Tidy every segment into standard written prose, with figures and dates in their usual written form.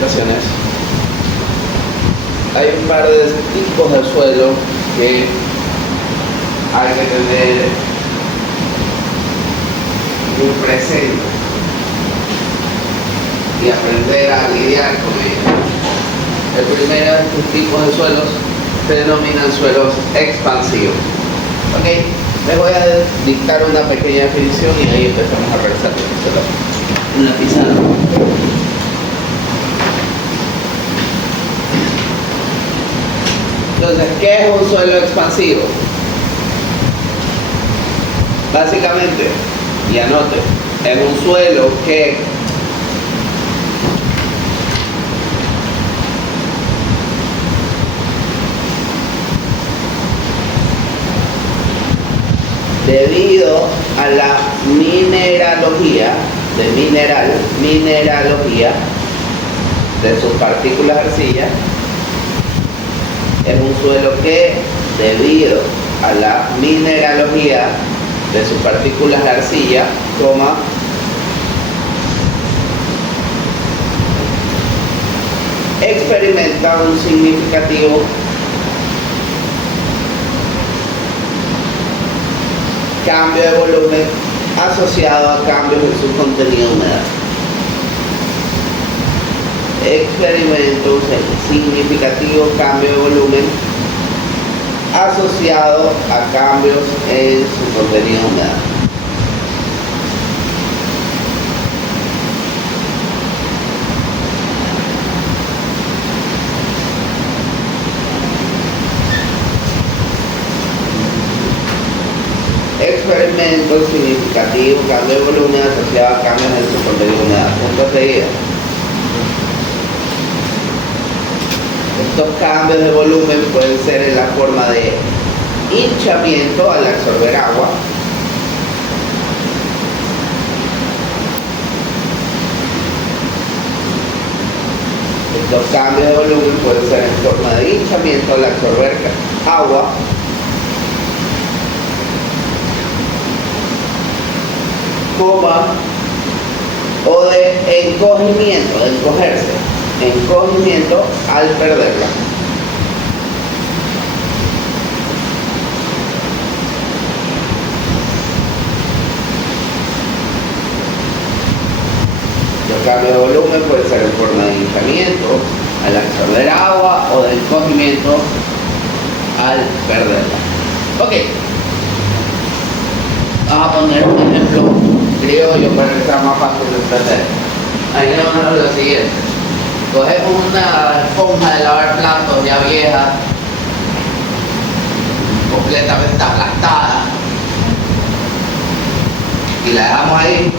presentaciones, hay un par de tipos de suelo que hay que tener muy presente y aprender a lidiar con ellos. El primero de estos tipos de suelos se denominan suelos expansivos. ¿Ok? Les voy a dictar una pequeña definición y ahí empezamos a revisar en la pizarra. Entonces, ¿qué es un suelo expansivo? Básicamente, y anote, es un suelo que debido a la mineralogía de sus partículas arcilla, es un suelo que, debido a la mineralogía de sus partículas de arcilla, experimenta un significativo cambio de volumen asociado a cambios en su contenido de humedad. Experimenta un significativo cambio de volumen asociado a cambios en su contenido de humedad. Experimento significativo cambio de volumen asociado a cambios en su contenido de humedad. Punto seguido. Estos cambios de volumen pueden ser en la forma de hinchamiento al absorber agua, estos cambios de volumen pueden ser en forma de hinchamiento al absorber agua, o de encogimiento, de encogerse, encogimiento al perderla. Los cambios de volumen pueden ser en forma de hinchamiento al absorber agua o de encogimiento al perderla. Ok. Vamos a poner un ejemplo criollo para que sea más fácil de entender. Ahí le vamos a ver lo siguiente. Cogemos una esponja de lavar platos ya vieja, completamente aplastada, y la dejamos ahí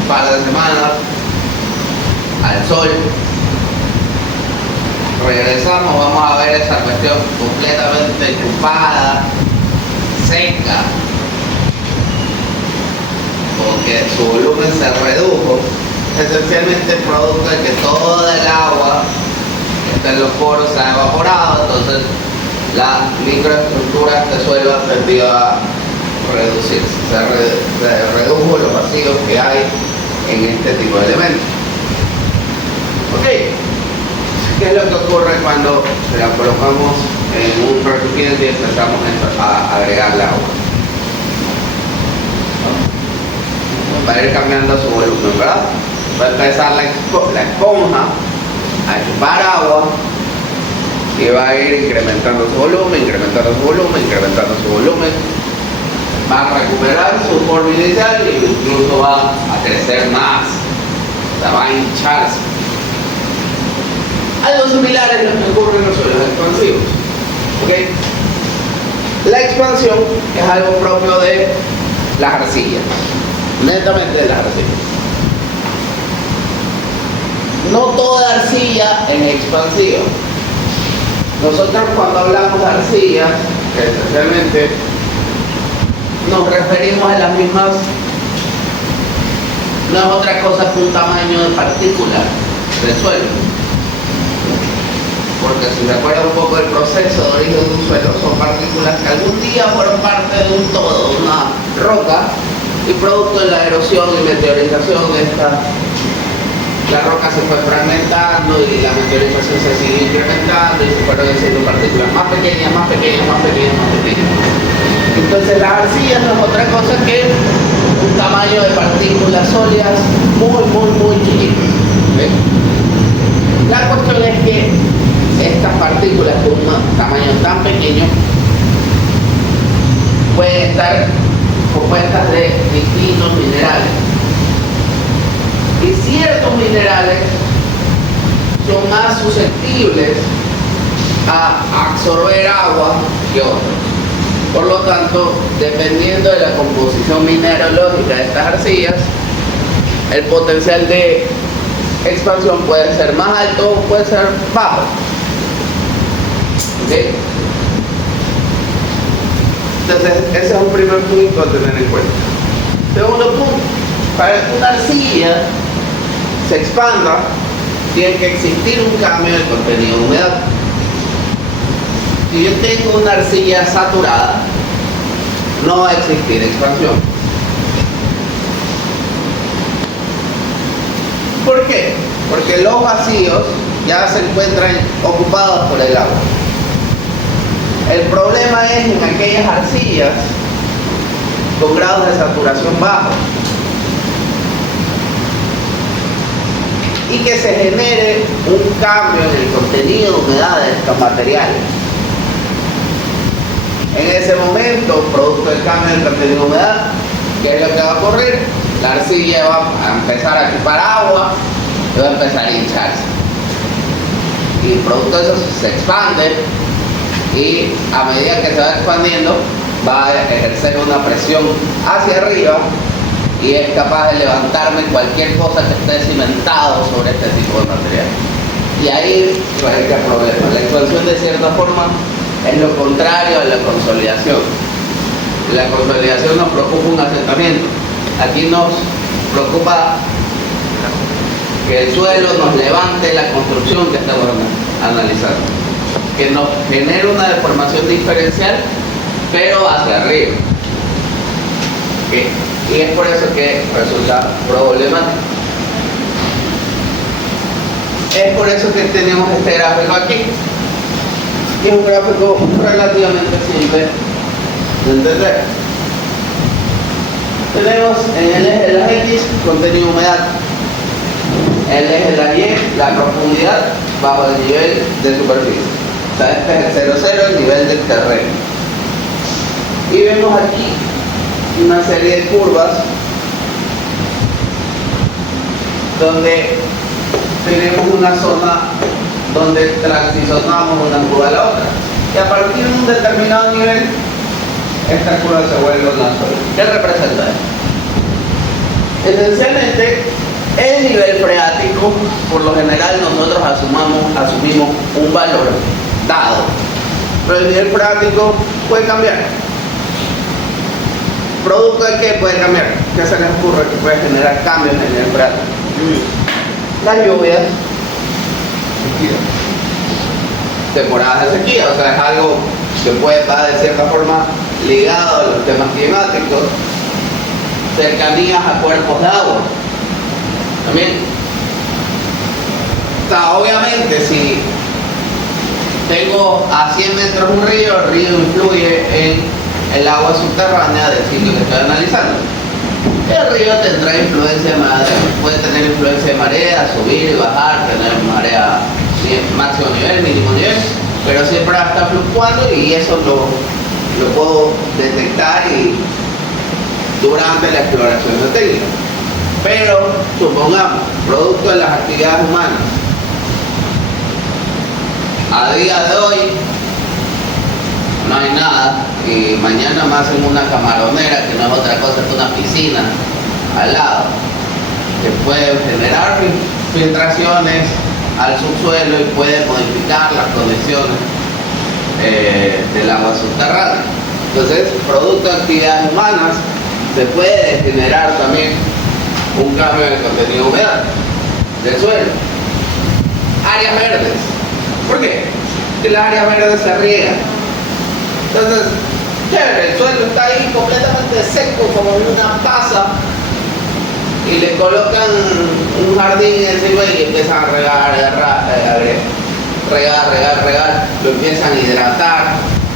un par de semanas al sol. Regresamos, vamos a ver esa cuestión completamente chupada, seca, porque su volumen se redujo, esencialmente producto de que toda el agua que está en los poros se ha evaporado. Entonces la microestructura de este suelo ha tendido a reducirse, se redujo los vacíos que hay en este tipo de elementos. Ok, ¿qué es lo que ocurre cuando se la colocamos en un recipiente y empezamos a agregarle agua? Va a ir cambiando su volumen, ¿verdad? Va a empezar la esponja a chupar agua y va a ir incrementando su volumen, incrementando su volumen, incrementando su volumen. Va a recuperar su forma inicial e incluso va a crecer más, o sea, va a hincharse. Algo similar es lo que ocurre en los suelos expansivos. ¿Okay? La expansión es algo propio de las arcillas, netamente de las arcillas. No toda arcilla es expansiva. Nosotros cuando hablamos de arcillas, esencialmente nos referimos a las mismas, no es otra cosa que un tamaño de partícula del suelo. Porque si recuerda un poco el proceso de origen de un suelo, son partículas que algún día fueron parte de un todo, una roca, y producto de la erosión y meteorización de esta la roca se fue fragmentando y la meteorización se siguió incrementando y se fueron haciendo partículas más pequeñas, más pequeñas, más pequeñas, más pequeñas. Entonces las arcillas no es otra cosa que un tamaño de partículas sólidas muy chiquitas. ¿Okay? La cuestión es que estas partículas con un tamaño tan pequeño pueden estar compuestas de distintos minerales. Y ciertos minerales son más susceptibles a absorber agua que otros. Por lo tanto, dependiendo de la composición mineralógica de estas arcillas, el potencial de expansión puede ser más alto o puede ser bajo. ¿Okay? Entonces, ese es un primer punto a tener en cuenta. Segundo punto, para que una arcilla se expanda, tiene que existir un cambio en el contenido de humedad. Si yo tengo una arcilla saturada, no va a existir expansión. ¿Por qué? Porque los vacíos ya se encuentran ocupados por el agua. El problema es en aquellas arcillas con grados de saturación bajos y que se genere un cambio en el contenido de humedad de estos materiales. En ese momento, producto del cambio del contenido de humedad, ¿qué es lo que va a ocurrir? La arcilla va a empezar a chupar agua y va a empezar a hincharse. Y producto de eso se expande y a medida que se va expandiendo va a ejercer una presión hacia arriba y es capaz de levantarme cualquier cosa que esté cimentado sobre este tipo de material. Y ahí radica el problema. La expansión, de cierta forma, es lo contrario a la consolidación. La consolidación nos preocupa un asentamiento. Aquí nos preocupa que el suelo nos levante la construcción que estamos analizando, que nos genere una deformación diferencial, pero hacia arriba. ¿Okay? Y es por eso que resulta problemático. Es por eso que tenemos este gráfico aquí. Y es un gráfico relativamente simple de entender. Tenemos en el eje de las X contenido de humedad, en el eje de la Y la profundidad bajo el nivel de superficie. O sea, este es el 0,0, el nivel del terreno. Y vemos aquí una serie de curvas donde tenemos una zona donde transicionamos una curva a la otra. Y a partir de un determinado nivel, esta curva se vuelve una sola. ¿Qué representa esto? Esencialmente, el nivel freático, por lo general nosotros asumimos un valor dado, pero el nivel freático puede cambiar. ¿Producto de qué puede cambiar? ¿Qué se les ocurre que puede generar cambios en el nivel freático? Las lluvias, temporadas de sequía, o sea, es algo que puede estar de cierta forma ligado a los temas climáticos, cercanías a cuerpos de agua también. O sea, obviamente si tengo a 100 metros un río, el río influye en el agua subterránea del sitio que estoy analizando. El río tendrá influencia de marea, puede tener influencia de marea, subir y bajar, tener marea máximo nivel, mínimo nivel, pero siempre va a estar fluctuando y eso lo puedo detectar y durante la exploración de técnica. Pero supongamos, producto de las actividades humanas, a día de hoy no hay nada y mañana me hacen una camaronera que no es otra cosa que una piscina al lado que puede generar filtraciones al subsuelo y puede modificar las condiciones del agua subterránea. Entonces, producto de actividades humanas, se puede generar también un cambio en el contenido de humedad del suelo. Áreas verdes. ¿Por qué? Porque las áreas verdes se riegan. Entonces, chévere, el suelo está ahí completamente seco como en una taza y le colocan un jardín encima y empiezan a regar, lo empiezan a hidratar.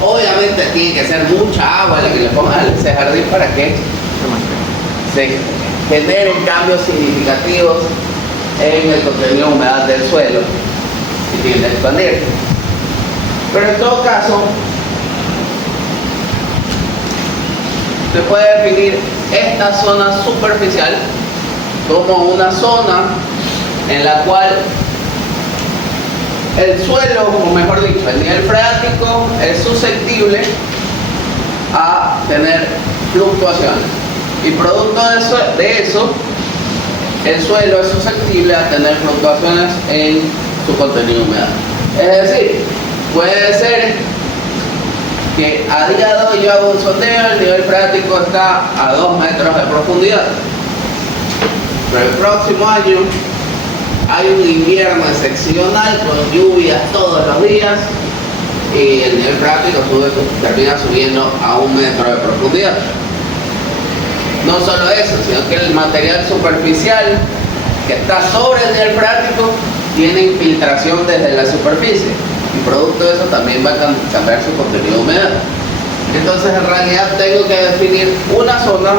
Obviamente tiene que ser mucha agua la que le pongan a ese jardín para que se generen cambios significativos en el contenido de humedad del suelo y tiende a expandir. Pero en todo caso, se puede definir esta zona superficial como una zona en la cual el suelo, o mejor dicho, el nivel freático es susceptible a tener fluctuaciones. Y producto de eso, el suelo es susceptible a tener fluctuaciones en su contenido de humedad. Es decir, puede ser que a día de hoy yo hago un sondeo, el nivel freático está a 2 metros de profundidad. Pero el próximo año hay un invierno excepcional con lluvias todos los días y el nivel freático termina subiendo a 1 metro de profundidad. No solo eso, sino que el material superficial que está sobre el nivel freático tiene infiltración desde la superficie y producto de eso también va a cambiar su contenido de humedad. Entonces en realidad tengo que definir una zona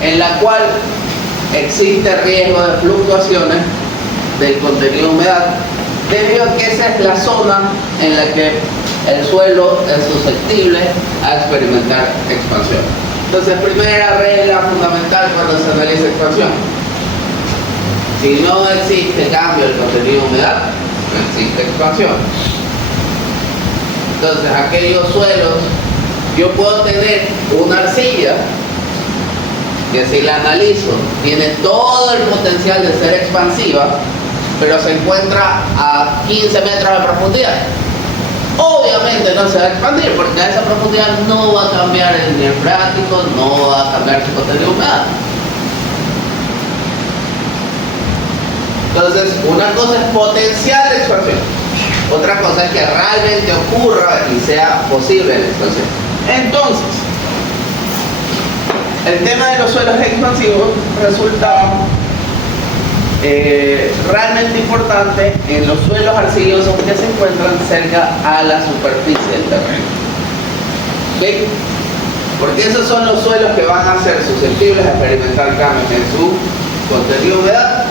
en la cual existe riesgo de fluctuaciones del contenido de humedad debido a que esa es la zona en la que el suelo es susceptible a experimentar expansión. Entonces, primera regla fundamental cuando se analiza expansión: si no existe cambio del contenido de humedad, no existe expansión. Entonces, aquellos suelos, yo puedo tener una arcilla que, si la analizo, tiene todo el potencial de ser expansiva, pero se encuentra a 15 metros de profundidad. Obviamente no se va a expandir porque a esa profundidad no va a cambiar el nivel freático, no va a cambiar su contenido de humedad. Entonces, una cosa es potencial de expansión, otra cosa es que realmente ocurra y sea posible la expansión. Entonces, el tema de los suelos expansivos resulta realmente importante en los suelos arcillosos que se encuentran cerca a la superficie del terreno. ¿Okay? Porque esos son los suelos que van a ser susceptibles a experimentar cambios en su contenido de humedad.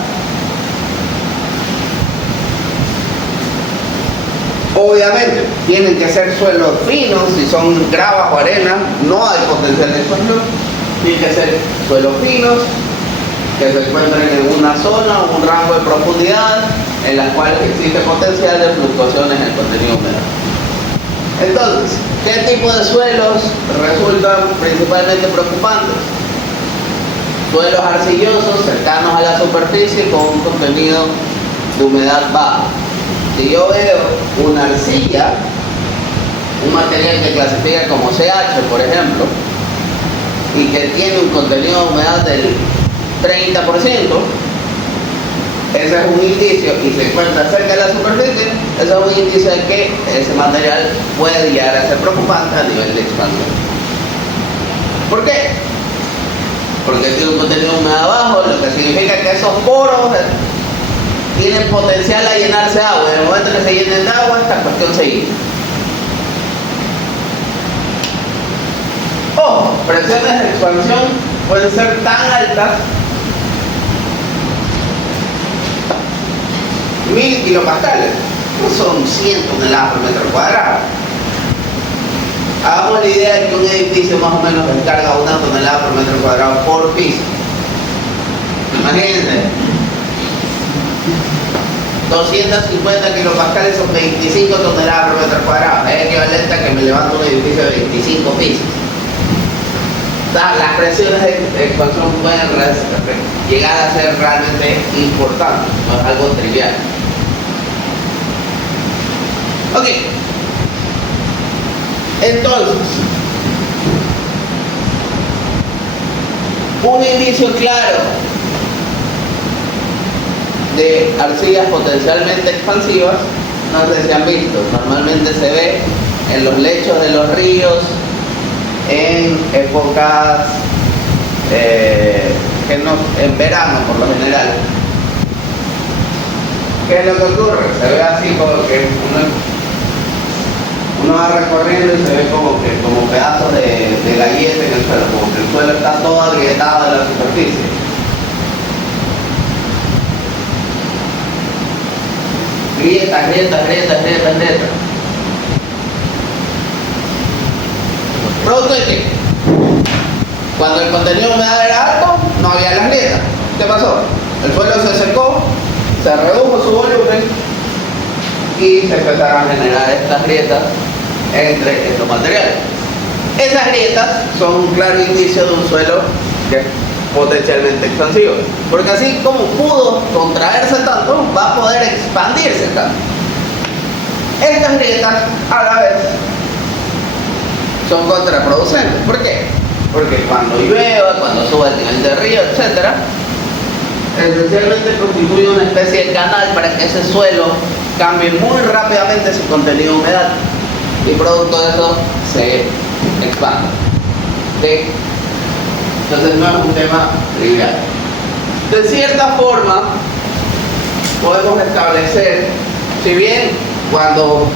Obviamente tienen que ser suelos finos. Si son gravas o arena, no hay potencial de expansión. Tienen que ser suelos finos que se encuentren en una zona o un rango de profundidad en las cuales existe potencial de fluctuaciones en el contenido de humedad. Entonces, ¿qué tipo de suelos resultan principalmente preocupantes? Suelos arcillosos cercanos a la superficie con un contenido de humedad bajo. Si yo veo una arcilla, un material que clasifica como CH, por ejemplo, y que tiene un contenido de humedad del 30%, ese es un indicio, y se encuentra cerca de la superficie, ese es un indicio de que ese material puede llegar a ser preocupante a nivel de expansión. ¿Por qué? Porque tiene un contenido de humedad bajo, lo que significa que esos poros tienen potencial a llenarse de agua, y en el momento que se llenen de agua, esta cuestión se llena. Ojo, presiones de expansión pueden ser tan altas, 1000 kilopascales, no son 100 toneladas por metro cuadrado. Hagamos la idea de que un edificio más o menos descarga 1 tonelada por metro cuadrado por piso. Imagínense, 250 kilopascales son 25 toneladas por metro cuadrado. Es equivalente a que me levanto un edificio de 25 pisos. Las presiones de expansión pueden llegar a ser realmente importantes, no es algo trivial. Ok, entonces, un indicio claro de arcillas potencialmente expansivas, no sé si han visto, normalmente se ve en los lechos de los ríos en épocas en verano por lo general. ¿Qué es lo que ocurre? Se ve así como que uno va recorriendo y se ve como pedazos de galleta en el suelo, como que el suelo está todo agrietado en la superficie. Grietas. Producto de que cuando el contenido de humedad era alto, no había las grietas. ¿Qué pasó? El suelo se secó, se redujo su volumen y se empezaron a generar estas grietas entre estos materiales. Esas grietas son un claro indicio de un suelo que es potencialmente expansivo, porque así como pudo contraerse tanto, va a poder expandirse tanto. Estas grietas a la vez son contraproducentes. ¿Por qué? Porque cuando llueva, cuando sube el nivel del río, etc., esencialmente constituye una especie de canal para que ese suelo cambie muy rápidamente su contenido de humedad y producto de eso se expande. ¿Sí? Entonces no es un tema trivial. De cierta forma podemos establecer, si bien cuando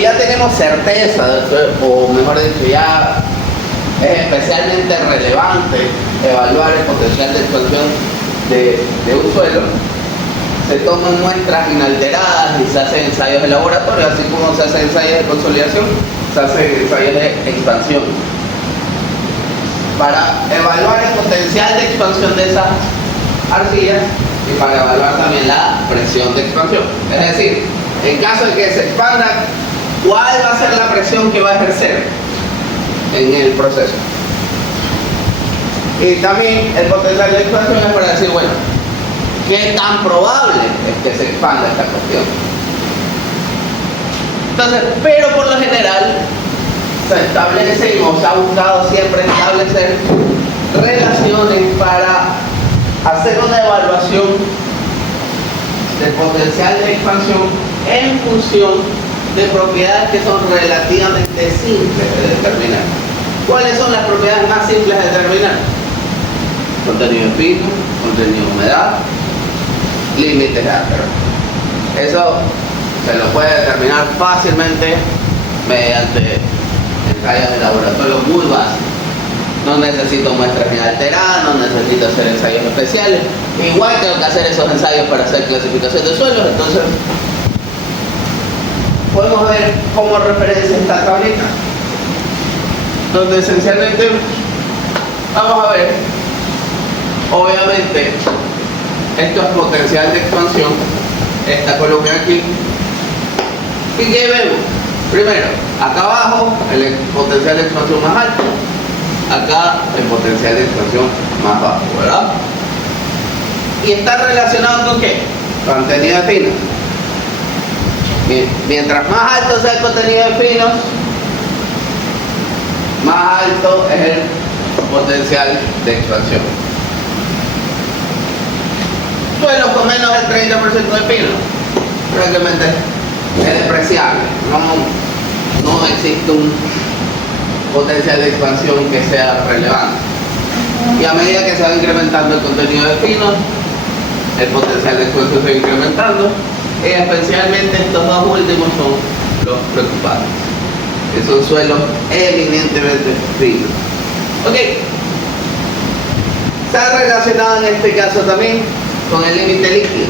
ya tenemos certeza, o mejor dicho, ya es especialmente relevante evaluar el potencial de expansión de un suelo, se toman muestras inalteradas y se hacen ensayos de laboratorio, así como se hacen ensayos de consolidación, se hacen ensayos de expansión, para evaluar el potencial de expansión de esas arcillas y para evaluar también la presión de expansión. Es decir, en caso de que se expanda, ¿cuál va a ser la presión que va a ejercer en el proceso? Y también el potencial de expansión es para decir, bueno, ¿qué tan probable es que se expanda esta cuestión? Entonces, pero por lo general se establece o se ha buscado siempre establecer relaciones para hacer una evaluación del potencial de expansión en función de propiedades que son relativamente simples de determinar. ¿Cuáles son las propiedades más simples de determinar? Contenido de fino, contenido de humedad, límites de áspero. Eso se lo puede determinar fácilmente mediante ensayos de laboratorio muy básicos. No necesito muestras ni alteradas, no necesito hacer ensayos especiales. Igual tengo que hacer esos ensayos para hacer clasificación de suelos. Entonces podemos ver como referencia esta tablita, donde esencialmente vamos a ver, obviamente esto es potencial de expansión, esta columna aquí, y que vemos primero acá abajo el potencial de expansión más alto, acá el potencial de expansión más bajo, ¿verdad? Y está relacionado con ¿qué? Contenido de finos. Mientras más alto sea el contenido de finos, más alto es el potencial de expansión. Suelos con menos del 30% de finos, prácticamente es despreciable. No existe un potencial de expansión que sea relevante. Y a medida que se va incrementando el contenido de finos, el potencial de expansión se va incrementando. Y especialmente estos dos últimos son los preocupantes, que son suelos eminentemente finos. Ok, está relacionado en este caso también con el límite líquido.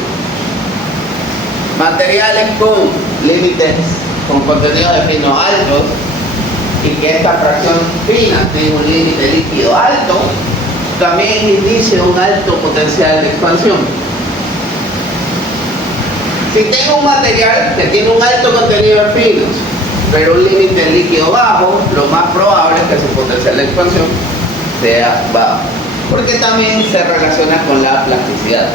Materiales con límites con contenido de fino altos y que esta fracción fina tiene un límite líquido alto, también indicia un alto potencial de expansión. Si tengo un material que tiene un alto contenido de finos, pero un límite líquido bajo, lo más probable es que su potencial de expansión sea bajo, porque también se relaciona con la plasticidad.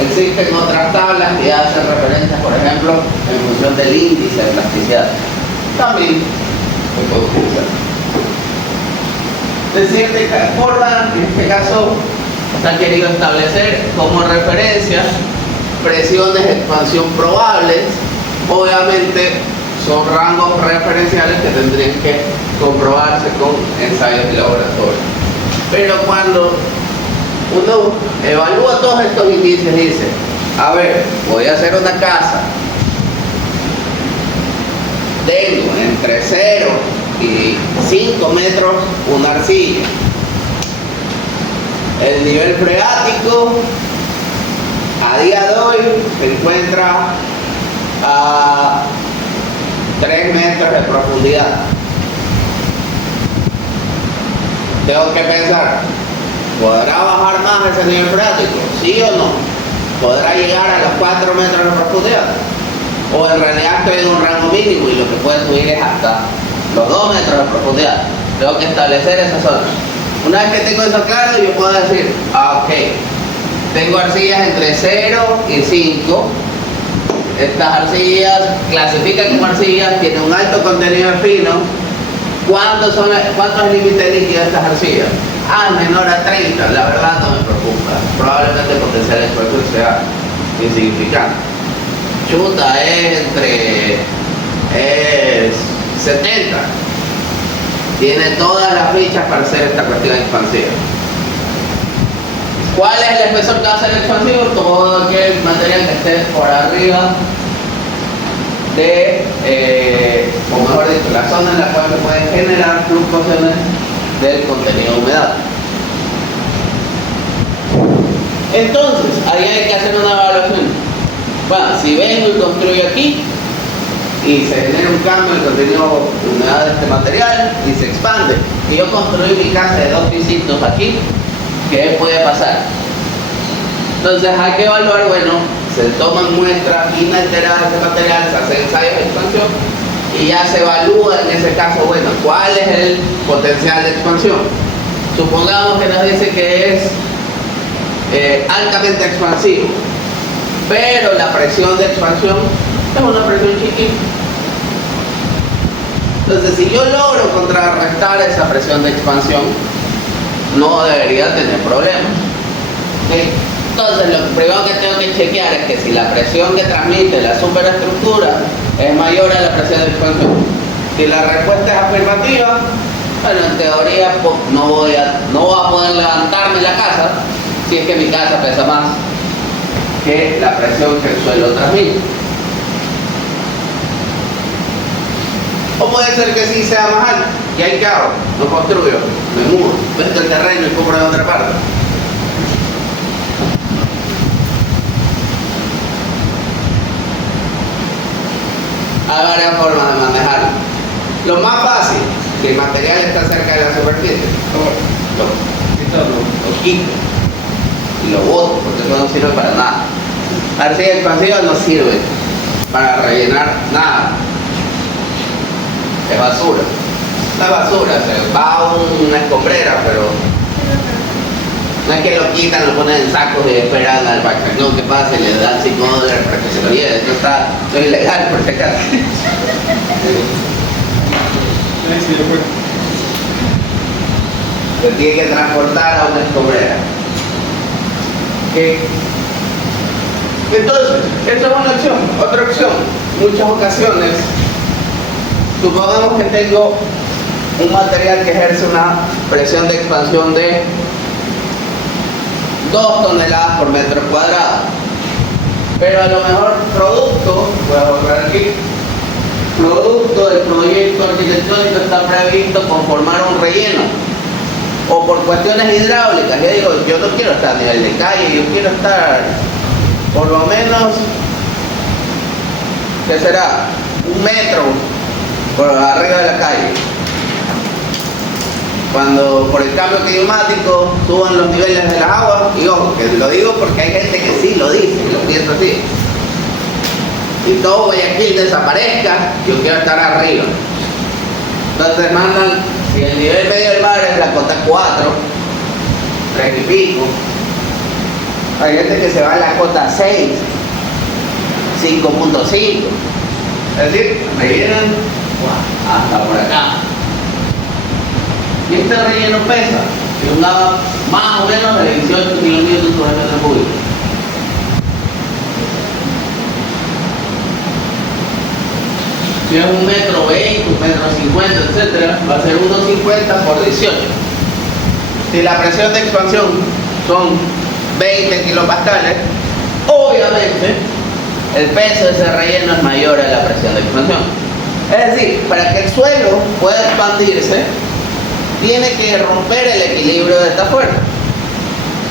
Existen otras tablas que hacen referencias, por ejemplo, en función del índice de plasticidad. También se puede utilizar. De cierta forma, en este caso, se ha querido establecer como referencia presiones de expansión probables. Obviamente son rangos referenciales que tendrían que comprobarse con ensayos de laboratorio. Pero cuando uno evalúa todos estos indicios y dice, a ver, voy a hacer una casa, tengo entre 0 y 5 metros una arcilla, el nivel freático a día de hoy se encuentra a 3 metros de profundidad. Tengo que pensar, ¿podrá bajar más ese nivel freático? ¿Sí o no? ¿Podrá llegar a los 4 metros de profundidad? ¿O en realidad estoy en un rango mínimo y lo que puede subir es hasta los 2 metros de profundidad? Tengo que establecer esa zona. Una vez que tengo eso claro, yo puedo decir, ok, tengo arcillas entre 0 y 5. Estas arcillas clasifican como arcillas, tienen un alto contenido fino. ¿Cuánto es el límite líquido de estas arcillas? Menor a 30, la verdad no me preocupa. Probablemente el potencial de expansión sea insignificante. Chuta es entre 70. Tiene todas las fichas para hacer esta cuestión expansiva. ¿Cuál es el espesor que va a ser expansivo? Todo aquel material que esté por arriba de, o mejor dicho, la zona en la cual se pueden generar fluctuaciones del contenido de humedad. Entonces, ahí hay que hacer una evaluación. Bueno, si vengo y construyo aquí y se genera un cambio en el contenido de humedad de este material y se expande, y yo construí mi casa de 2 pisitos aquí, ¿qué puede pasar? Entonces hay que evaluar, bueno, se toman muestras inalteradas de este material, se hacen ensayos de expansión y ya se evalúa en ese caso, bueno, cuál es el potencial de expansión. Supongamos que nos dice que es altamente expansivo, pero la presión de expansión es una presión chiquita. Entonces, si yo logro contrarrestar esa presión de expansión, no debería tener problemas. ¿Sí? Entonces, lo primero que tengo que chequear es que si la presión que transmite la superestructura es mayor a la presión de expansión. Si la respuesta es afirmativa, bueno, en teoría no voy a poder levantarme la casa si es que mi casa pesa más que la presión que el suelo transmite. O puede ser que sí sea más alto. ¿Y ahí qué hago? No construyo, me mudo, vendo el terreno y compro de otra parte. Hay varias formas de manejarlo. Lo más fácil, si el material está cerca de la superficie, lo quito y lo boto, porque eso no sirve para nada. La arcilla expansiva no sirve para rellenar nada. Es basura. No es basura, se va a una escombrera, pero no es que lo quitan, lo ponen en sacos y esperan al bacaclón que pase y le dan $5 para que se lo lleve. Eso es ilegal por si acaso. Se tiene que transportar a una escombrera. Entonces, esa es una opción. Otra opción, muchas ocasiones, supongamos que tengo un material que ejerce una presión de expansión de 2 toneladas por metro cuadrado, pero a lo mejor voy a borrar aquí, producto del proyecto arquitectónico está previsto conformar un relleno, o por cuestiones hidráulicas, yo digo, yo no quiero estar a nivel de calle, yo quiero estar por lo menos, ¿qué será? 1 metro por arriba de la calle. Cuando por el cambio climático suban los niveles de las aguas, y ojo, que lo digo porque hay gente que sí lo dice, y lo piensa así. Si todo Guayaquil desaparezca, yo quiero estar arriba. Entonces mandan, si el nivel medio del mar es la cota 4, 3 y pico, hay gente que se va a la cota 6, 5.5. Es decir, rellenan hasta por acá. Y este relleno pesa, más o menos de 18 kilómetros por metro cúbico. Si es 1,20 m, 1,50 m, etc., va a ser 1,50 por 18. Si la presión de expansión son 20 kilopascales, obviamente el peso de ese relleno es mayor a la presión de expansión. Es decir, para que el suelo pueda expandirse, tiene que romper el equilibrio de esta fuerza.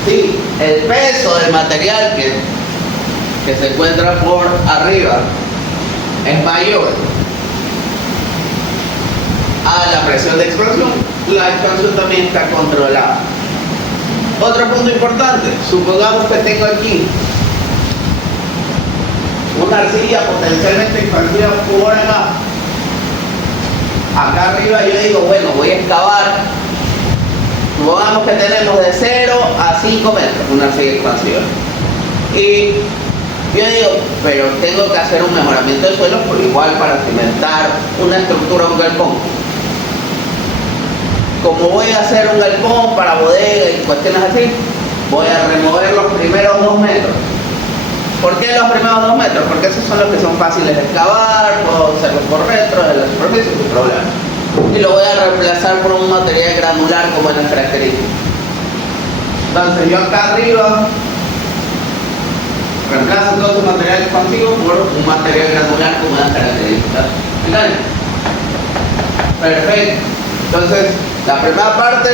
Si el peso del material que se encuentra por arriba es mayor a la presión de expansión, la expansión también está controlada. Otro punto importante, supongamos que tengo aquí una arcilla potencialmente expansiva por acá. Acá arriba yo digo, bueno, voy a excavar. Supongamos que tenemos de 0 a 5 metros una arcilla expansiva. Y yo digo, pero tengo que hacer un mejoramiento del suelo por igual para cimentar una estructura, un galpón. Como voy a hacer un galpón para bodega y cuestiones así, voy a remover los primeros 2 metros. ¿Por qué los primeros 2 metros? Porque esos son los que son fáciles de excavar, puedo hacerlos por dentro de la superficie sin problema. Y lo voy a reemplazar por un material granular como es la característica. Entonces yo acá arriba reemplazo todo ese material expansivo por un material granular como es la característica. ¿Entienden? Perfecto. Entonces, la primera parte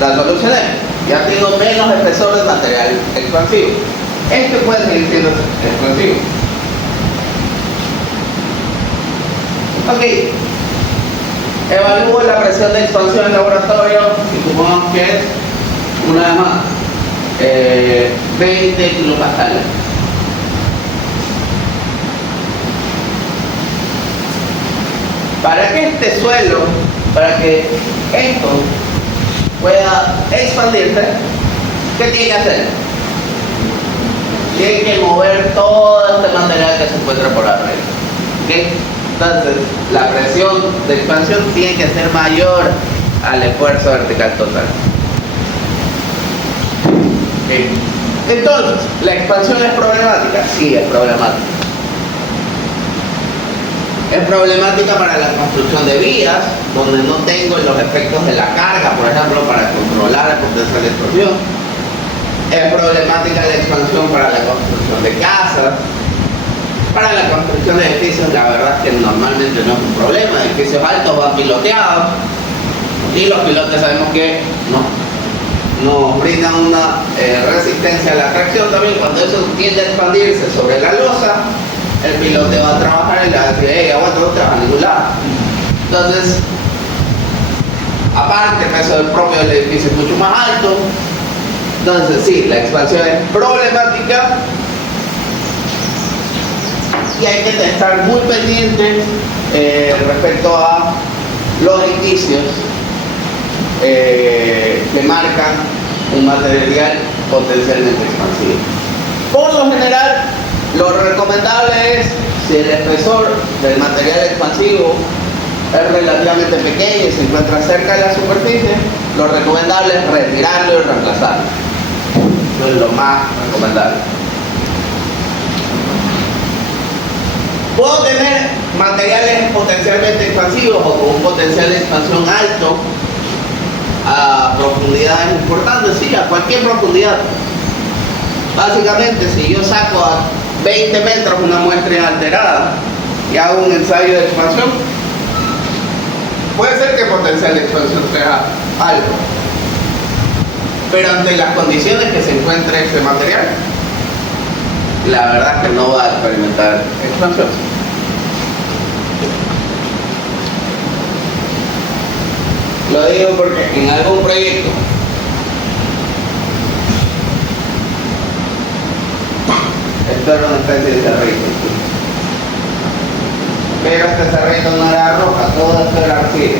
la solucioné. Ya tengo menos espesor de material expansivo. Este puede seguir siendo expansivo. Ok. Evalúo la presión de expansión en laboratorio y supongamos que es, una vez más, 20 kilopascales. Para que este suelo, para que esto pueda expandirse, ¿qué tiene que hacer? Tiene que mover todo este material que se encuentra por arriba. ¿Okay? Entonces, la presión de expansión tiene que ser mayor al esfuerzo vertical total. ¿Okay? Entonces, ¿la expansión es problemática? Sí, es problemática. Es problemática para la construcción de vías, donde no tengo los efectos de la carga, por ejemplo, para controlar el potencial de explosión. Es problemática la expansión para la construcción de casas. Para la construcción de edificios, la verdad es que normalmente no es un problema. Edificios altos van piloteados y los pilotes sabemos que nos brindan una resistencia a la tracción también. Cuando eso tiende a expandirse sobre la losa, el pilote va a trabajar y le va a decir, hey, aguanta, no te vas a ningún lado. Entonces, aparte, el peso del propio del edificio es mucho más alto. Entonces, sí, la expansión es problemática y hay que estar muy pendiente respecto a los indicios que marcan un material potencialmente expansivo. Por lo general, lo recomendable es, si el espesor del material expansivo es relativamente pequeño y se encuentra cerca de la superficie, lo recomendable es retirarlo y reemplazarlo. Eso es lo más recomendable. Puedo tener materiales potencialmente expansivos o con un potencial de expansión alto a profundidades importantes, sí, a cualquier profundidad. Básicamente, si yo saco a 20 metros una muestra alterada y hago un ensayo de expansión, puede ser que el potencial de expansión sea alto, pero ante las condiciones que se encuentre ese material, la verdad es que no va a experimentar expansión. Lo digo porque en algún proyecto esto era una especie de cerrito, pero este cerrito no era roca, todo esto era arcilla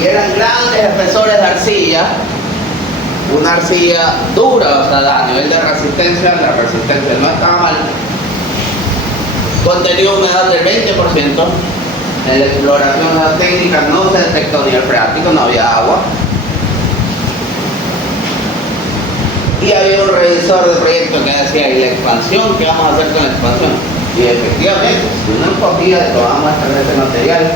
y eran grandes espesores de arcilla, una arcilla dura, o sea, a nivel de resistencia, la resistencia no estaba mal, contenía humedad del 20%. En la exploración de las técnicas no se detectó ni el freático, no había agua. Y había un revisor de proyecto que decía, ¿y la expansión? ¿Qué vamos a hacer con la expansión? Y efectivamente, si uno encogía y tomaba muestras de ese material,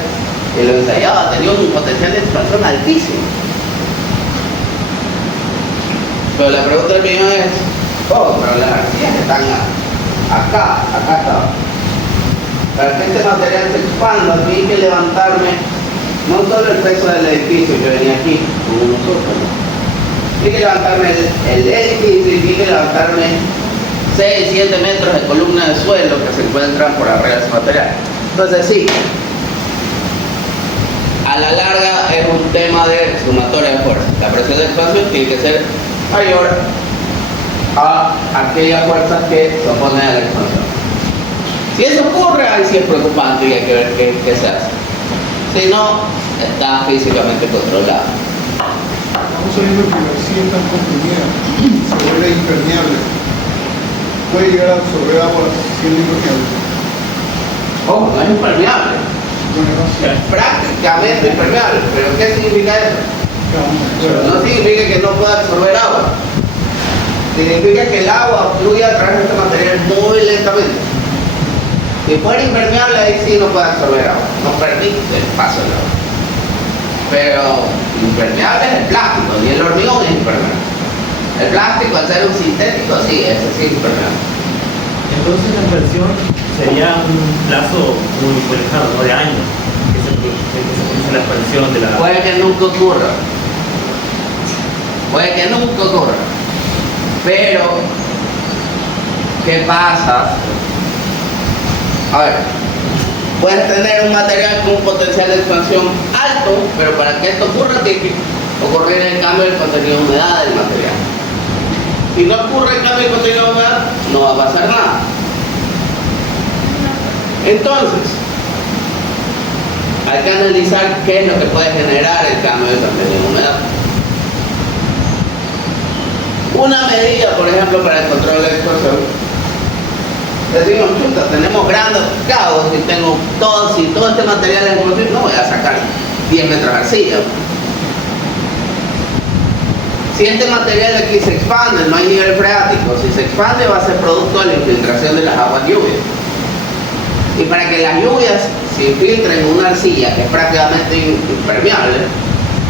y lo ensayaba, tenía un potencial de expansión altísimo. Pero la pregunta del millón es, oh, pero las arcillas están acá estaba. Para que este material se expanda, tiene que levantarme no solo el peso del edificio que venía aquí, como nosotros, ¿no? Tiene que levantarme el edificio y tiene que levantarme 6, 7 metros de columna de suelo que se encuentran por arriba de ese material. Entonces sí, a la larga es un tema de sumatoria de fuerza. La presión de expansión tiene que ser mayor a aquellas fuerzas que se oponen a la expansión. Si eso ocurre, ahí sí es preocupante y hay que ver qué se hace. Si no, está físicamente controlado. Estamos sabiendo que la arcilla está comprimida, se vuelve impermeable. Puede llegar a absorber agua siendo impermeable. Oh, no es impermeable. Es prácticamente impermeable. ¿Pero qué significa eso? No significa que no pueda absorber agua. Significa que el agua fluye a través de este material muy lentamente. Si fuera impermeable, ahí sí no puede absorber agua. No permite el paso del agua. Pero impermeable es el plástico, y el hormigón es impermeable. El plástico, al ser un sintético, sí, ese sí es impermeable. Entonces la inversión sería un plazo muy lejano, no de años, que se produce la expansión de la... Puede que nunca ocurra. Puede que nunca ocurra. Pero, ¿qué pasa? A ver, puedes tener un material con un potencial de expansión alto, pero para que esto ocurra tiene que ocurrir el cambio del contenido de humedad del material. Si no ocurre el cambio del contenido de humedad, no va a pasar nada. Entonces, hay que analizar qué es lo que puede generar el cambio del contenido de humedad. Una medida, por ejemplo, para el control de la expansión, decimos, chuta, tenemos grandes caos, si todo este material es explosivo, no voy a sacar 10 metros de arcilla. Si este material aquí se expande, no hay nivel freático. Si se expande, va a ser producto de la infiltración de las aguas lluvias. Y para que las lluvias se infiltren en una arcilla que es prácticamente impermeable,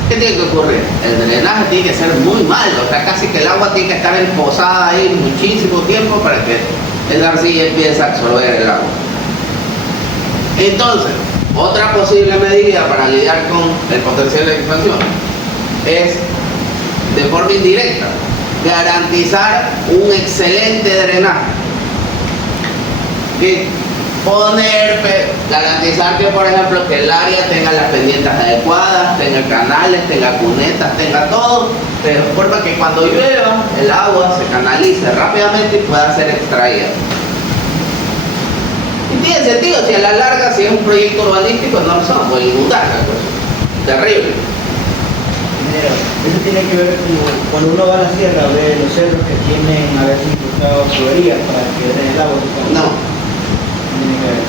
¿qué tiene que ocurrir? El drenaje tiene que ser muy malo, o sea, casi que el agua tiene que estar emposada ahí muchísimo tiempo para que la arcilla empiece a absorber el agua. Entonces, otra posible medida para lidiar con el potencial de expansión es, de forma indirecta, garantizar un excelente drenaje. ¿Sí? Garantizar que, por ejemplo, que el área tenga las pendientes adecuadas, tenga canales, tenga cunetas, tenga todo, de forma que cuando llueva el agua se canalice rápidamente y pueda ser extraída. Y tiene sentido, si a la larga, si es un proyecto urbanístico, no lo son, puede inundar la cosa. Terrible. Eso tiene que ver como cuando uno va a la sierra, ve los cerros que tienen a veces incrustados tuberías para que den el agua. No. Tiene que ver.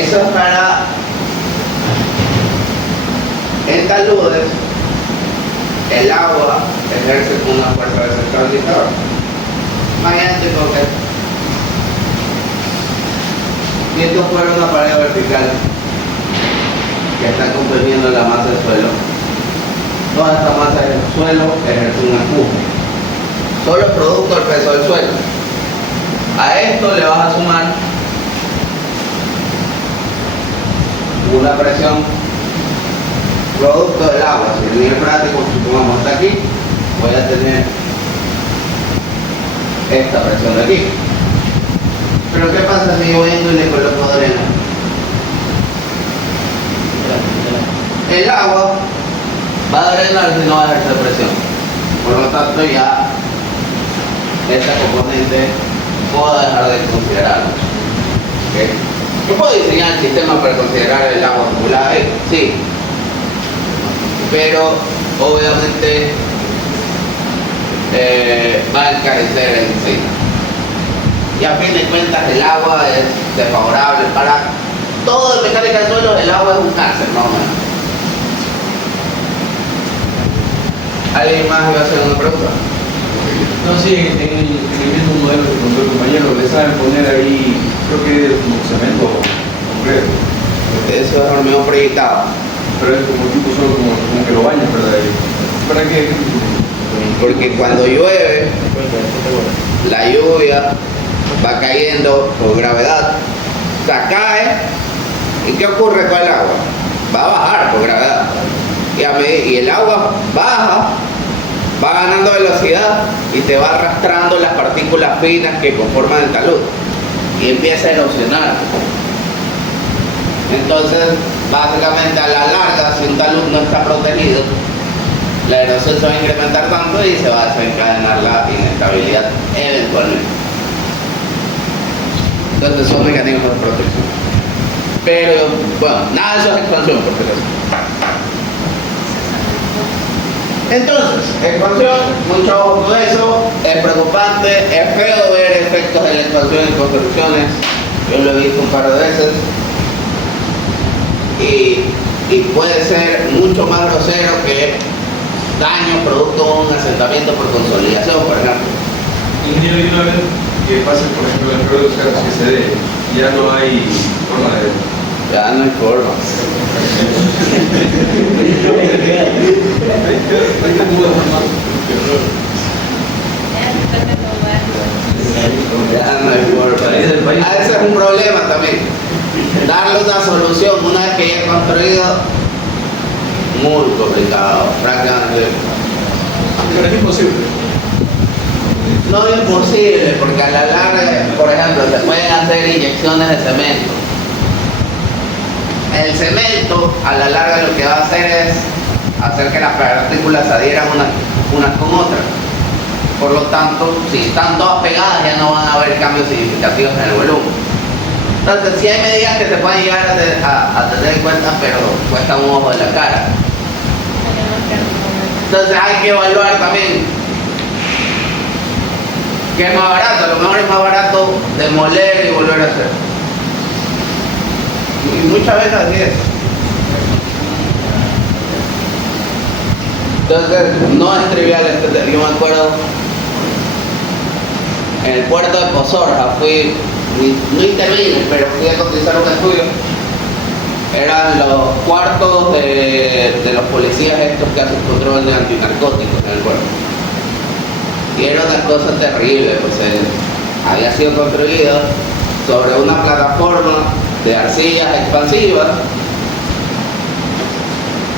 Eso es para en taludes el agua ejerce una fuerza desestabilizadora. Imagínate porque si esto fuera una pared vertical que está comprimiendo la masa del suelo, toda esta masa del suelo ejerce un empuje, solo producto del peso del suelo. A esto le vas a sumar una presión producto del agua. Si el nivel práctico, supongamos, está aquí, voy a tener esta presión de aquí. Pero ¿qué pasa si yo vengo y le coloco dreno? El agua va a drenar si no va a ejercer presión. Por lo tanto, ya esta componente puedo dejar de considerarlo. ¿Okay? Yo puedo diseñar el sistema para considerar el agua acumulada, sí, pero obviamente va a encarecer el diseño. Y a fin de cuentas el agua es desfavorable para todo en mecánica del suelo. El agua es un cáncer, más o menos. ¿Alguien más iba a hacer una pregunta? No, sí, en el mismo modelo que contó el compañero, le saben poner ahí, creo que es como cemento, como concreto. Eso es hormigón proyectado. Pero es como tipo solo como que lo bañas, ¿verdad? ¿Para qué? Porque cuando llueve, la lluvia va cayendo por gravedad. O sea, cae. ¿Y qué ocurre con el agua? Va a bajar por gravedad. Y el agua baja, va ganando velocidad y te va arrastrando las partículas finas que conforman el talud. Y empieza a erosionar. Entonces, básicamente a la larga, si un talud no está protegido, la erosión se va a incrementar tanto y se va a desencadenar la inestabilidad eventualmente. Entonces son mecanismos de protección. Pero, bueno, nada de eso es expansión, por si acaso. Entonces, expansión, mucho ojo con eso, es preocupante, es feo ver efectos de la expansión en construcciones. Yo lo he visto un par de veces. Y puede ser mucho más grosero que daño producto de un asentamiento por consolidación, por ejemplo. Ingeniero, y una vez que pase, por ejemplo, el periodo de que se dé, ya no hay forma de... Ya no hay forma. Ya no hay forma. Ese es un problema también. Darle una solución una vez que ya he construido, muy complicado, francamente. Pero es imposible. No es imposible, porque a la larga, por ejemplo, se pueden hacer inyecciones de cemento. El cemento, a la larga, lo que va a hacer es hacer que las partículas se adhieran unas con otras. Por lo tanto, si están todas pegadas, ya no van a haber cambios significativos en el volumen. Entonces, sí hay medidas que se pueden llegar a tener en cuenta, pero cuesta un ojo de la cara. Entonces, hay que evaluar también qué es más barato. A lo mejor es más barato demoler y volver a hacer. Y muchas veces así es. Entonces, no es trivial este tema. Yo me acuerdo en el puerto de Pozorja, no intervine, pero fui a cotizar un estudio. Eran los cuartos de los policías estos que hacen control de antinarcóticos en el puerto. Y era una cosa terrible, pues había sido construido sobre una plataforma de arcillas expansivas.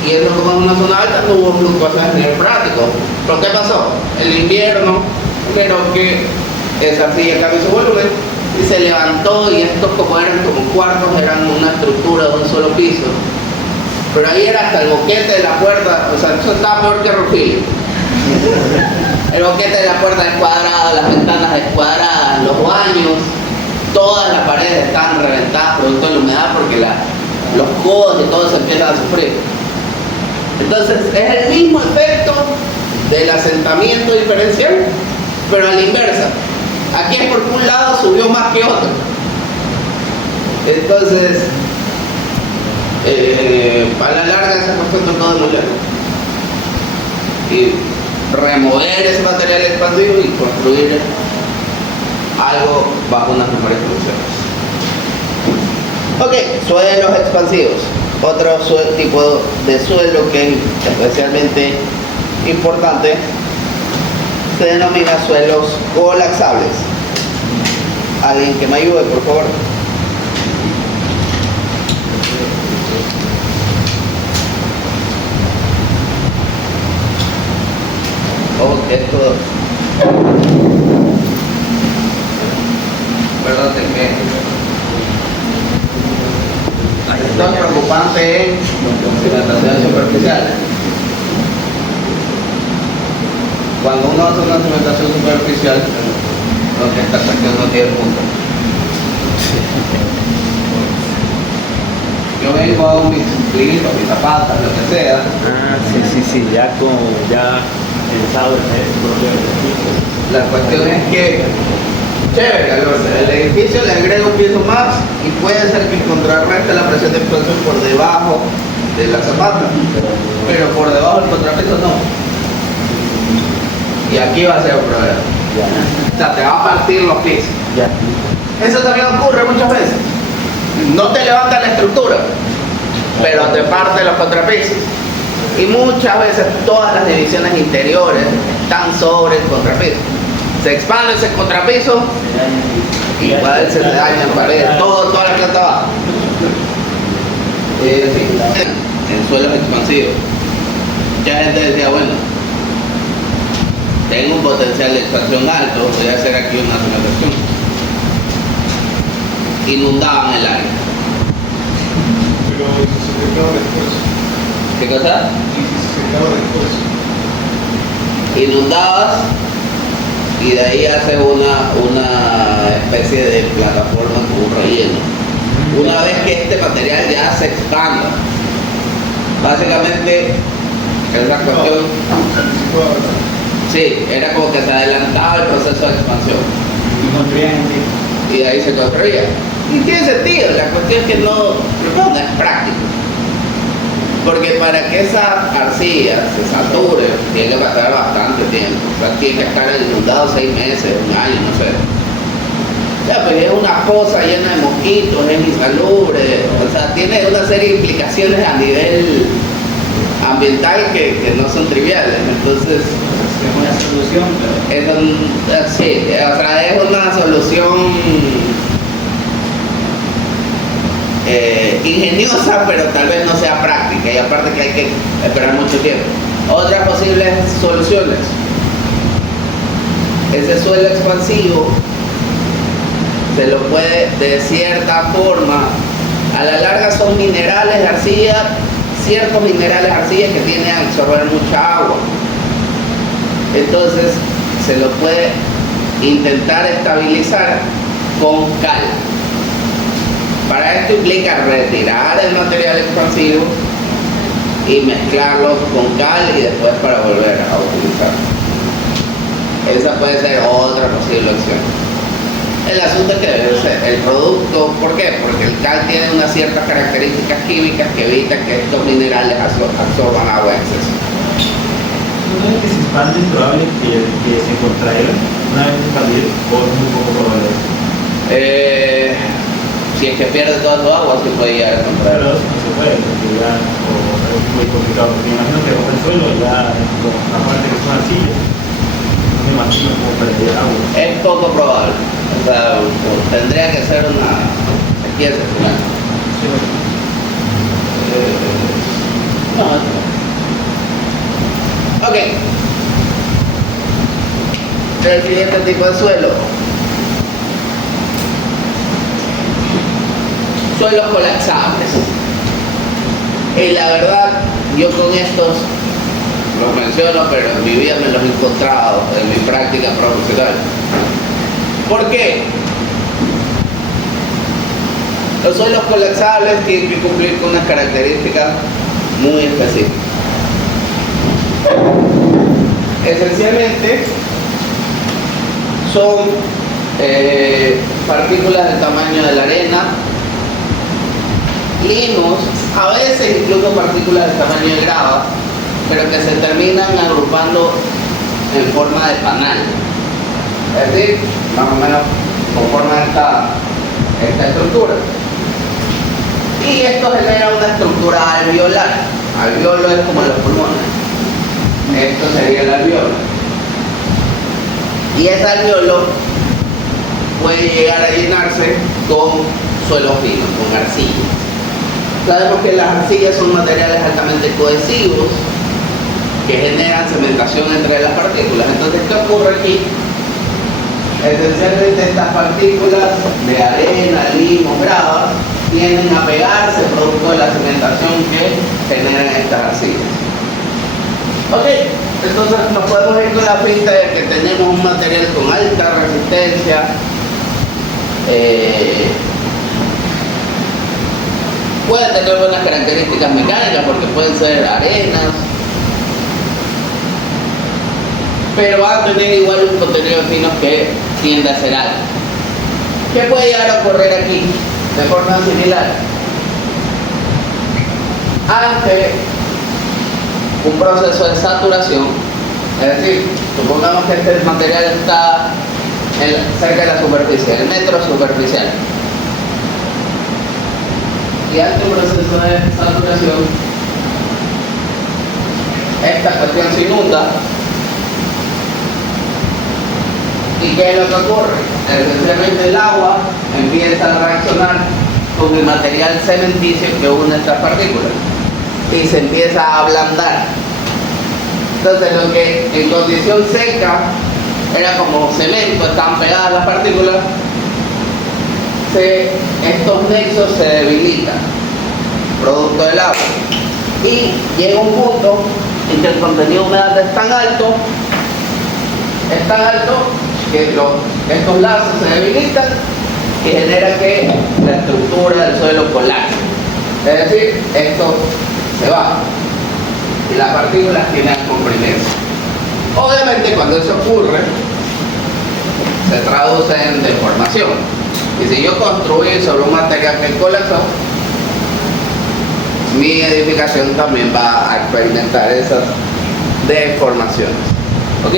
Y eso, como es una zona alta, no hubo fluctuaciones en el práctico. ¿Pero qué pasó? El invierno, pero que esa arcilla cambió su volumen y se levantó, y estos, como eran como cuartos, eran una estructura de un solo piso. Pero ahí era hasta el boquete de la puerta, o sea, eso estaba peor que Rufilio. El boquete de la puerta descuadrado, las ventanas descuadradas, los baños, todas las paredes están reventadas producto de la humedad, porque los codos y todo se empiezan a sufrir. Entonces es el mismo efecto del asentamiento diferencial, pero a la inversa. Aquí es porque un lado subió más que otro. Entonces, a la larga esa cuestión no es muy larga. Y remover ese material expansivo y construir algo bajo unas mejores condiciones. Ok, suelos expansivos. Otro tipo de suelo que es especialmente importante se denomina suelos colapsables. Alguien que me ayude, por favor. Oh, esto. Perdón, que esto es preocupante en cimentaciones superficiales. Cuando uno hace una cimentación superficial, lo que esta cuestión no tiene punto. Yo vengo a un mis clips, mis zapatos, lo que sea. Sí, ya pensado en ese problema. La cuestión es que, chévere, el edificio le agrega un piso más y puede ser que contrarreste la presión de expansión por debajo de la zapata, pero por debajo del contrapeso no. Y aquí va a ser un problema. O sea, te va a partir los pisos. Eso también ocurre muchas veces. no te levanta la estructura, pero te parte los contrapisos. Y muchas veces todas las divisiones interiores están sobre el contrapiso. Se expande ese contrapiso y igual se le dañan paredes, toda la planta baja. En suelos expansivos. Mucha gente decía, bueno, tengo un potencial de expansión alto, voy a hacer aquí una cimentación. Inundaban el área. Pero eso se secaba después. ¿Qué cosa? Y si se secaba después. Inundabas y de ahí haces una especie de plataforma con un relleno. Una vez que este material ya se expanda, básicamente esa cuestión, sí, era como que se adelantaba el proceso de expansión Y construían en sí. y de ahí se construía. Y tiene sentido, la cuestión es que no es práctico. Porque para que esa arcilla se sature, tiene que pasar bastante tiempo. O sea, tiene que estar inundado 6 meses, 1 año, no sé. O sea, pues es una cosa llena de mosquitos, es insalubre. O sea, tiene una serie de implicaciones a nivel ambiental que no son triviales. Entonces, Es una solución, pero sí, o sea, es una solución ingeniosa, pero tal vez no sea práctica, y aparte que hay que esperar mucho tiempo. Otras posibles soluciones: ese suelo expansivo se lo puede, de cierta forma, a la larga son minerales de arcilla, ciertos minerales de arcilla que tienden a absorber mucha agua. Entonces se lo puede intentar estabilizar con cal. Para esto implica retirar el material expansivo y mezclarlo con cal y después para volver a utilizarlo. Esa puede ser otra posible opción. El asunto es que debe ser el producto, ¿por qué? Porque el cal tiene unas ciertas características químicas que evitan que estos minerales absorban agua en exceso. Una vez que se expande, es probable que se contraiga. Una vez expandido, o es muy poco probable. Si es que pierde toda su agua, se puede llegar a contraer. Pero no se puede, porque ya es muy complicado. Porque me imagino que bajo el suelo, ya aparte que son arcillas, no me imagino cómo perder agua. Es poco probable. O sea, tendría que ser una pieza final. No. Ok. El siguiente tipo de suelo. Suelos colapsables. Y la verdad, yo con estos los menciono, pero en mi vida me los he encontrado en mi práctica profesional. ¿Por qué? Los suelos colapsables tienen que cumplir con unas características muy específicas. Esencialmente son partículas del tamaño de la arena, limos, a veces incluso partículas del tamaño de grava, pero que se terminan agrupando en forma de panal. Es decir, más o menos conforman esta estructura. Y esto genera una estructura alveolar. Alveolo es como los pulmones. Esto sería el alveolo. Y ese alveolo puede llegar a llenarse con suelo fino, con arcilla. Sabemos que las arcillas son materiales altamente cohesivos que generan cementación entre las partículas. Entonces, ¿qué ocurre aquí? Esencialmente estas partículas de arena, limo, grava tienden a pegarse producto de la cementación que generan estas arcillas. Ok, entonces nos podemos ir con la pinta de que tenemos un material con alta resistencia, puede tener buenas características mecánicas porque pueden ser arenas, pero va a tener igual un contenido de finos que tiende a ser alto. ¿Qué puede llegar a ocurrir aquí de forma similar? Ante un proceso de saturación, es decir, supongamos que este material está cerca de la superficie, el metro superficial. y ante un proceso de saturación, esta cuestión se inunda. ¿Y qué es lo que ocurre? Esencialmente el agua empieza a reaccionar con el material cementicio que une estas partículas y se empieza a ablandar. Entonces lo que en condición seca era como cemento, estaban pegadas las partículas, estos nexos se debilitan producto del agua y llega un punto en que el contenido de humedad es tan alto que estos lazos se debilitan y genera que la estructura del suelo colapse. Es decir, esto se va y las partículas tienen que comprimirse. Obviamente cuando eso ocurre se traduce en deformación. Y si yo construí sobre un material que colapsó, mi edificación también va a experimentar esas deformaciones. ¿Ok?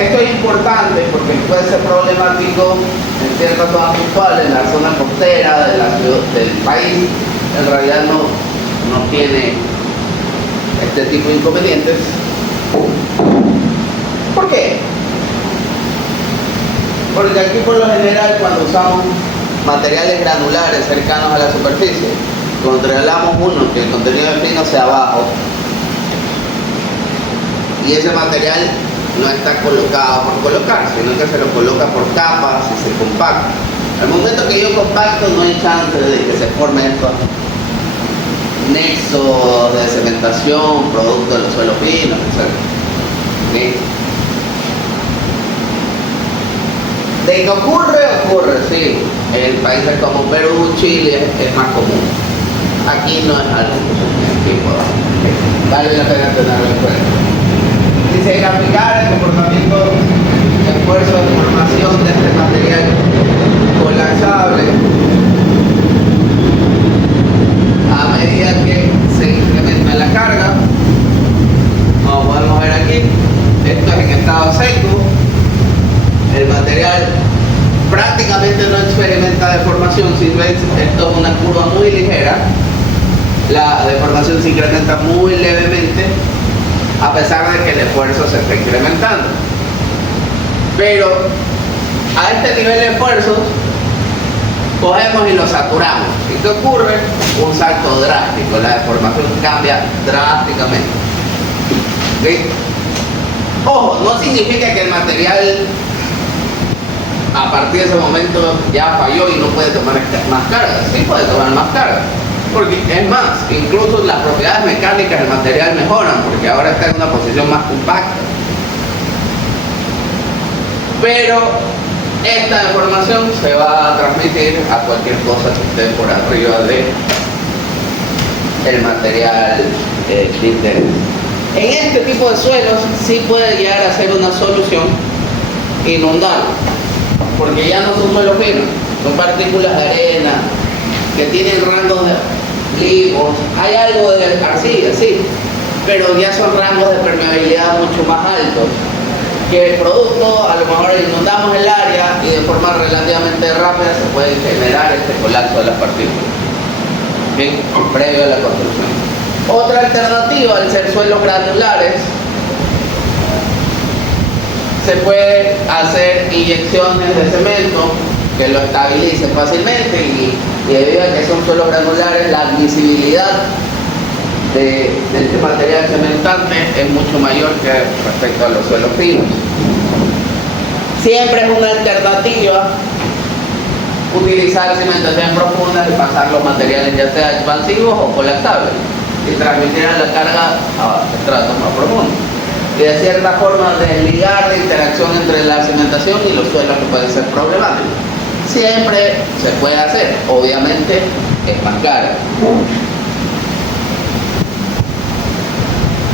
Esto es importante porque puede ser problemático en ciertas zonas puntuales, en la zona costera de la ciudad, del país. En realidad no tiene este tipo de inconvenientes. ¿Por qué? Porque aquí por lo general cuando usamos materiales granulares cercanos a la superficie, controlamos uno, que el contenido de fino sea bajo y ese material no está colocado por colocar, sino que se lo coloca por capas y se compacta. Al momento que yo compacto no hay chance de que se formen estos nexos de cementación, producto de los suelos finos, etc. ¿Sí? De que ocurre, sí. En países como Perú, Chile es más común. Aquí no es algo tipo. Vale la pena tenerlo en cuenta. Si se graficara el comportamiento, esfuerzo de formación de este material colapsable a medida que se incrementa la carga, como podemos ver aquí, esto es en estado seco. El material prácticamente no experimenta deformación. Si ves, esto es una curva muy ligera. La deformación se incrementa muy levemente a pesar de que el esfuerzo se está incrementando. Pero a este nivel de esfuerzo cogemos y lo saturamos. ¿Y qué ocurre? Un salto drástico. La deformación cambia drásticamente. ¿Sí? Ojo, no significa que el material a partir de ese momento ya falló y no puede tomar más carga. Sí puede tomar más carga, porque es más, incluso las propiedades mecánicas del material mejoran porque ahora está en una posición más compacta. Pero esta deformación se va a transmitir a cualquier cosa que esté por arriba de el material de interés. En este tipo de suelos sí puede llegar a ser una solución inundarlo, porque ya no son suelos finos, son partículas de arena que tienen rangos de limos, hay algo de arcilla, sí, pero ya son rangos de permeabilidad mucho más altos, que el producto, a lo mejor inundamos el área y de forma relativamente rápida se puede generar este colapso de las partículas, ¿sí? Previo a la construcción. Otra alternativa, al ser suelos granulares, se puede hacer inyecciones de cemento que lo estabilicen fácilmente y debido a que son suelos granulares, la admisibilidad de este material cementante es mucho mayor que respecto a los suelos finos. Siempre es una alternativa utilizar cimentaciones profundas y pasar los materiales ya sea expansivos o colapsables y transmitir la carga a estratos más profundos. Y de cierta forma desligar la interacción entre la cimentación y los suelos que pueden ser problemáticos. Siempre se puede hacer, obviamente es más caro.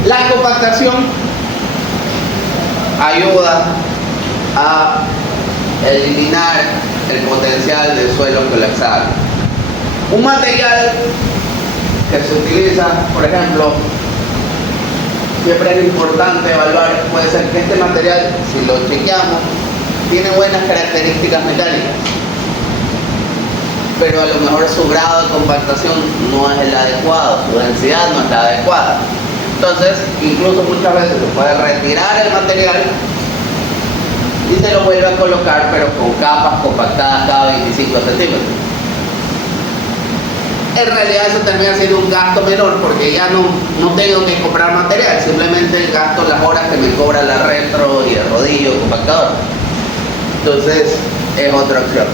La compactación ayuda a eliminar el potencial del suelo colapsable. Un material que se utiliza, por ejemplo, siempre es importante evaluar, puede ser que este material, si lo chequeamos, tiene buenas características mecánicas. pero a lo mejor su grado de compactación no es el adecuado, su densidad no es la adecuada. Entonces, incluso muchas veces se puede retirar el material y se lo vuelve a colocar, pero con capas compactadas cada 25 centímetros. En realidad eso termina siendo un gasto menor porque ya no tengo que comprar material, simplemente gasto las horas que me cobra la retro y el rodillo compactador. Entonces es otra opción.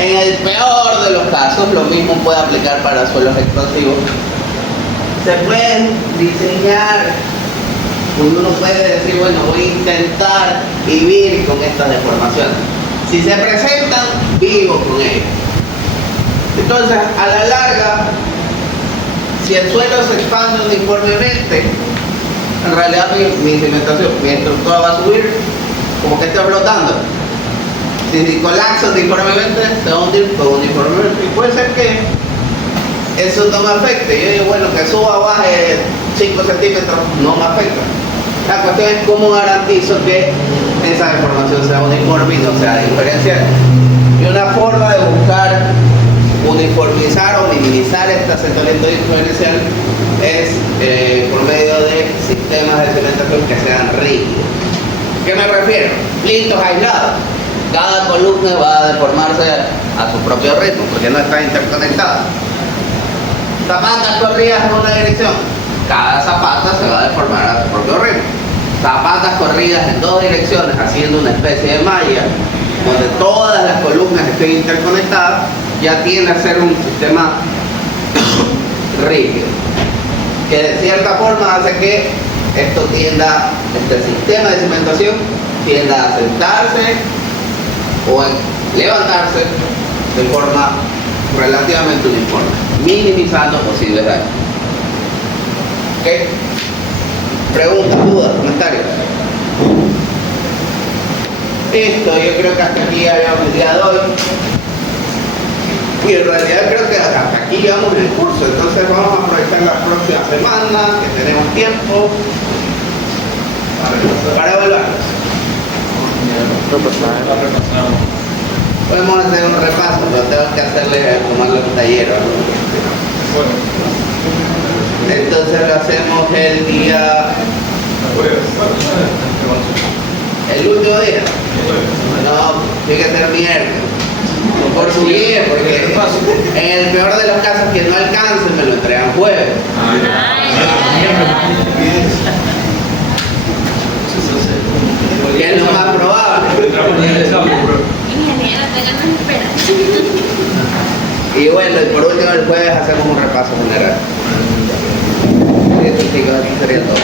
En el peor de los casos, lo mismo puede aplicar para suelos expansivos. Se pueden diseñar, uno puede decir, bueno, voy a intentar vivir con estas deformaciones. Si se presentan, vivo con ellas. Entonces, a la larga, si el suelo se expande uniformemente, en realidad mi cimentación, mi estructura va a subir como que esté flotando. Si colapsa uniformemente, se va a hundir uniformemente. Y puede ser que eso no me afecte. Yo digo, bueno, que suba o baje 5 centímetros no me afecta. La cuestión es cómo garantizo que esa deformación sea uniforme y no sea diferencial. Y una forma de buscar uniformizar o minimizar este asentamiento diferencial es por medio de sistemas de cimentación que sean rígidos. ¿A qué me refiero? Plintos aislados. Cada columna va a deformarse a su propio ritmo porque no está interconectada. Zapatas corridas en una dirección. Cada zapata se va a deformar a su propio ritmo. Zapatas corridas en dos direcciones haciendo una especie de malla donde todas las columnas estén interconectadas, ya tiende a ser un sistema rígido que de cierta forma hace que esto tienda, este sistema de cimentación tienda a sentarse o a levantarse de forma relativamente uniforme, minimizando posibles daños. ¿Ok? Preguntas, dudas, comentarios. Listo, yo creo que hasta aquí habíamos el día de hoy. Y en realidad creo que hasta aquí llevamos el curso, entonces vamos a aprovechar las próximas semanas, que tenemos tiempo para evaluar. Podemos hacer un repaso, pero tengo que hacerle como un taller. Entonces lo hacemos el día... el último día. No, tiene que ser miércoles. Por subir, porque en el peor de los casos que no alcance me lo entregan jueves. Porque es lo más probable. Y bueno, y por último el jueves hacemos un repaso general. Y eso chicos, aquí sería todo.